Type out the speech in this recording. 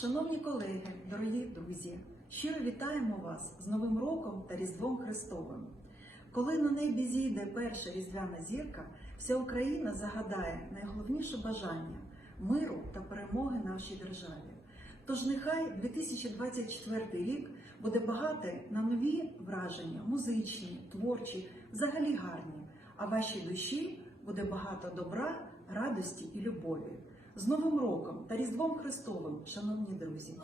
Шановні колеги, дорогі друзі, щиро вітаємо вас з Новим роком та Різдвом Христовим. Коли на небі зійде перша різдвяна зірка, вся Україна загадає найголовніше бажання миру та перемоги нашій державі. Тож нехай 2024 рік буде багатий на нові враження, музичні, творчі, взагалі гарні, а вашій душі буде багато добра, радості і любові. З Новим роком та Різдвом Христовим, шановні друзі!